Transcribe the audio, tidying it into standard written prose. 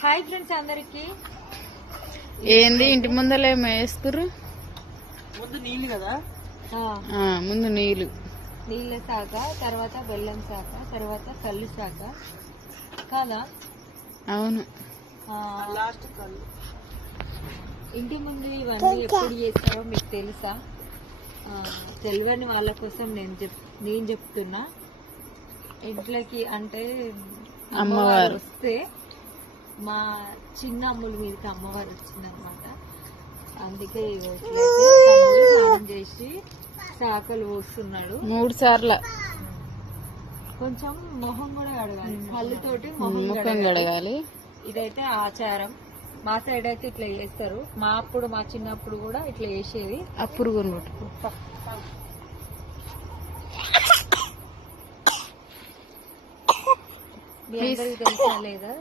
Hi friends అందరికి. ఏంది ఇంటి ముందర వేస్తురు? ముందు నీళ్ళు కదా, ముందు నీళ్ళు, నీళ్ళ శాఖ, తర్వాత బెల్లం శాఖ, తర్వాత కళ్ళు శాఖ కాదా? అవును, లాస్ట్ కళ్ళు. ఇంటి ముందు ఇవన్నీ ఎప్పుడు చేస్తారో మీకు తెలుసా? తెలియని వాళ్ళ కోసం నేను చెప్తున్నా. ఇంట్లోకి అంటే అమ్మవారు వస్తే, మా చిన్న అమ్ముల మీదకి అమ్మవారు వచ్చిందనమాట. అందుకే స్నానం చేసి శాఖలు పోస్తున్నాడు 3 సార్లు. కొంచెం మొహం కూడా కడగాలి, కళ్ళుతోటి మొహం కడగాలి. ఇదైతే ఆచారం. మా సైడ్ అయితే ఇట్లా చేస్తారు. మా చిన్నప్పుడు కూడా ఇట్లా చేసేది. అప్పుడు మీ అందరికి తెలుసా లేదా?